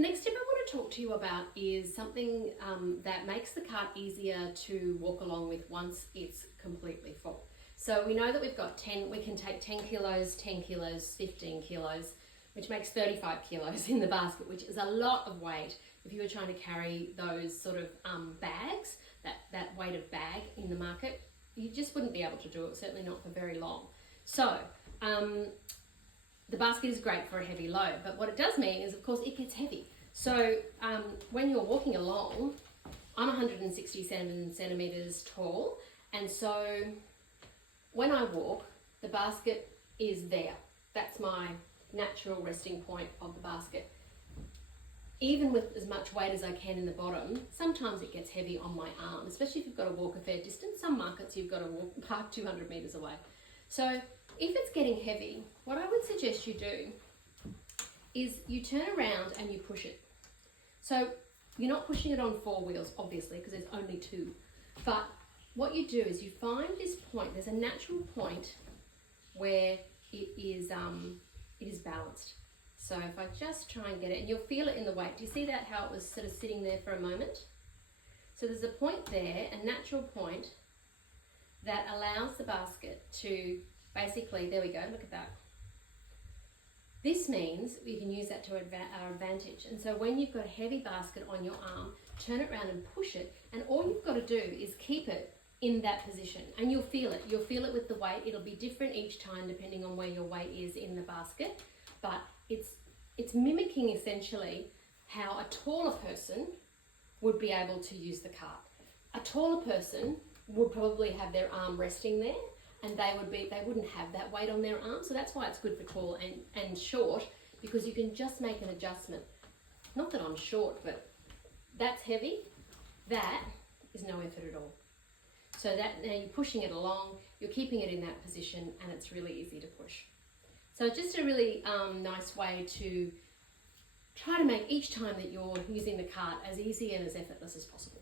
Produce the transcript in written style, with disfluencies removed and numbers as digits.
next tip I want to talk to you about is something that makes the cart easier to walk along with once it's completely full. So we know that we've got 10, we can take 10 kilos, 10 kilos, 15 kilos, which makes 35 kilos in the basket, which is a lot of weight if you were trying to carry those sort of bags, that weight of bag in the market. You just wouldn't be able to do it, certainly not for very long. So the basket is great for a heavy load, but what it does mean is, of course, it gets heavy. So when you're walking along, I'm 167 centimeters tall, and so when I walk, the basket is there. That's my natural resting point of the basket. Even with as much weight as I can in the bottom, sometimes it gets heavy on my arm, especially if you've got to walk a fair distance. Some markets you've got to park 200 meters away. So if it's getting heavy, what I would suggest you do is you turn around and you push it. So you're not pushing it on 4 wheels, obviously, because there's only 2. But what you do is you find this point. There's a natural point where it is balanced. So if I just try and get it, and you'll feel it in the weight. Do you see that, how it was sort of sitting there for a moment? So there's a point there, a natural point, that allows the basket to basically, there we go, look at that. This means we can use that to our advantage. And so when you've got a heavy basket on your arm, turn it around and push it, and all you've got to do is keep it in that position, and you'll feel it. You'll feel it with the weight. It'll be different each time depending on where your weight is in the basket, but it's mimicking essentially how a taller person would be able to use the cart. A taller person would probably have their arm resting there, and they wouldn't have that weight on their arm. So that's why it's good for tall and short, because you can just make an adjustment. Not that I'm short, but that's heavy. That is no effort at all. So that now you're pushing it along, you're keeping it in that position, and it's really easy to push. So just a really nice way to try to make each time that you're using the cart as easy and as effortless as possible.